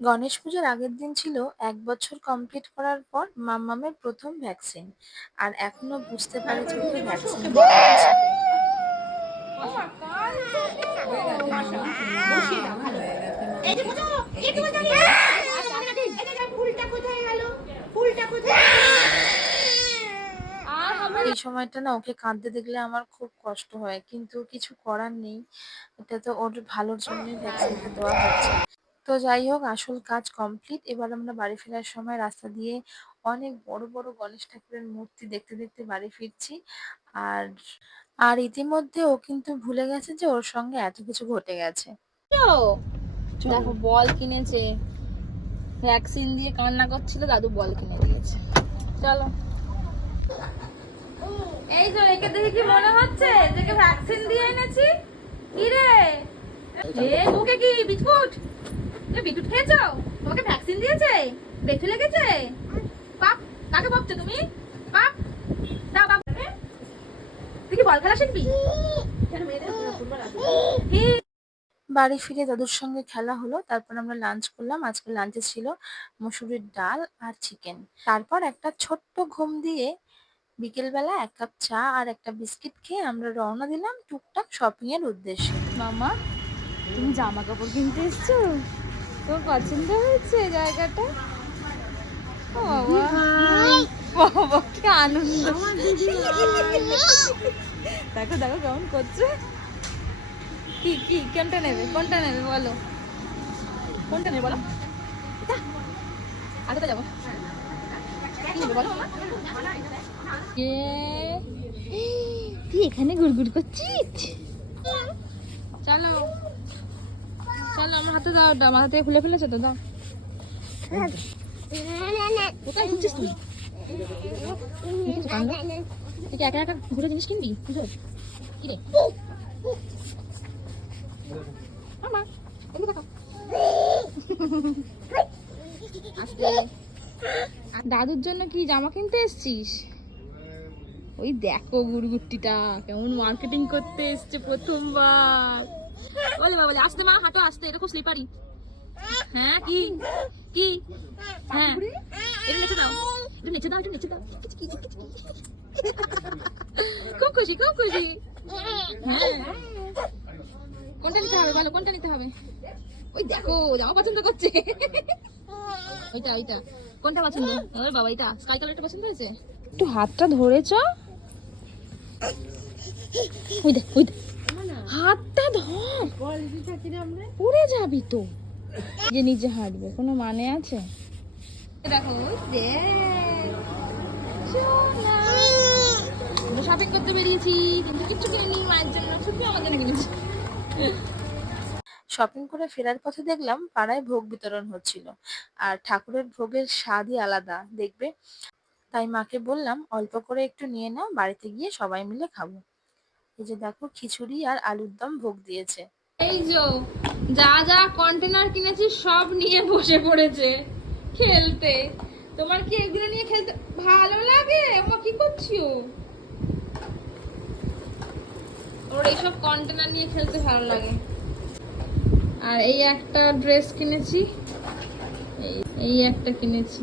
গণেশ পুজোর আগের দিন ছিল এক বছর কমপ্লিট করার পর মাম্মামের প্রথম ভ্যাকসিন আর এখনও বুঝতে ভ্যাকসিন এই যে কোথায় এই সময়টা না ওকে কাঁদতে দেখলে আমার খুব কষ্ট হয়, কিন্তু কিছু করার নেই। এটা তো ওর ভালোর জন্যই ভ্যাকসিনটা দেওয়া হচ্ছে। তো যাই হোক আসল কাজ কমপ্লিট এবার আমরা বাড়ি ফেরার সময় রাস্তা দিয়ে অনেক বড় বড় গণেশ ঠাকুরের মূর্তি দেখতে দেখতে বাড়ি ফিরছি। আর আর ইতিমধ্যে ও কিন্তু ভুলে গেছে যে ওর সঙ্গে এত কিছু ঘটে গেছে। দেখো বল কিনেছে। ভ্যাকসিন দিয়ে কান্না করছিল দাদু বল কিনে দিয়েছে। চলো। এই যে একে দেখে কি মনে হচ্ছে? যে ভ্যাকসিন দিয়ে এনেছি? কি রে? এ মুখে কি বিস্কুট? তুমি বিস্কুট খেয়েছো তোমাকে ভ্যাকসিন দিয়েছে। দেখে লেগেছে? পাপ কাকে বকছো তুমি? পাপ দাও বাপ। তুই কি বল খেলা শিখবি? বাড়ি ফিরে দাদুর সঙ্গে খেলা হলো তারপর আমরা লাঞ্চ করলাম। আজকে লাঞ্চে ছিল মসুরির ডাল আর চিকেন তারপর একটা ছোট্ট ঘুম দিয়ে বিকেলবেলা এক কাপ চা আর একটা বিস্কিট খেয়ে আমরা রওনা দিলাম টুকটাক শপিং এর উদ্দেশ্যে। মামা তুমি জামা কাপড় কিনতে এসছো? তোমার পছন্দ হয়েছে জায়গাটা? বাবা। বাবা কি আনন্দ। দেখো দেখো কেমন করছে। কি কি কোনটা নেবে? কোনটা নেবে বলো? কোনটা নেবে বলো? এটা আরেকটা যাব। বলো তুই এখানে গুড়গুড় করছিস? চলো। চলো, আমার হাতে দাও আমার হাতে খুলে ফেলেছো তো, দাও। কোথায় তুই? তুই একা একা ঘুরে জিনিস কিনবি? কি রে? দাদুর জন্য কি জামা কিনতে এসছিস? ওই দেখো গুড়গুড়টিটা কেমন মার্কেটিং করতে এসছে প্রথমবার। বলে বাবা বলে আসতে মা হাঁটো আসতে এরকম স্লিপারি হ্যাঁ কি? কি? হ্যাঁ। এটা নেচে দাও। এটা নেচে দাও এটা নেচে দাও। খুব খুশি খুব খুশি। হ্যাঁ। কোনটা নিতে হবে? বলো কোনটা নিতে হবে? ওই দেখো জামা পছন্দ করছে। ওইটা ওইটা। কোনটা পছন্দ? ওরে বাবা এটা স্কাই কালারটা পছন্দ হয়েছে? একটু হাতটা ধরেছ? ওই দেখ ওই দেখ উড়ে যাবি তো। যে নিজে হাঁটবে, কোনো মানে আছে? দেখো শপিং করতে বেরিয়েছি শপিং করে ফেরার পথে দেখলাম পাড়ায় ভোগ বিতরণ হচ্ছিল, আর ঠাকুরের ভোগের স্বাদই আলাদা, দেখবে? তাই মাকে বললাম, অল্প করে একটু নিয়ে নাও, বাড়িতে গিয়ে সবাই মিলে খাব। এই যে দেখো, খিচুড়ি আর আলুর দম ভোগ দিয়েছে। এই যো, যা যা কন্টেনার কিনেছি সব নিয়ে বসে পড়েছে খেলতে। তোমার কি এগুলো নিয়ে খেলতে ভালো লাগে? মা কি করছ ওর এইসব কন্টেনার নিয়ে খেলতে ভালো লাগে। আর এই একটা ড্রেস কিনেছি। এই একটা কিনেছি।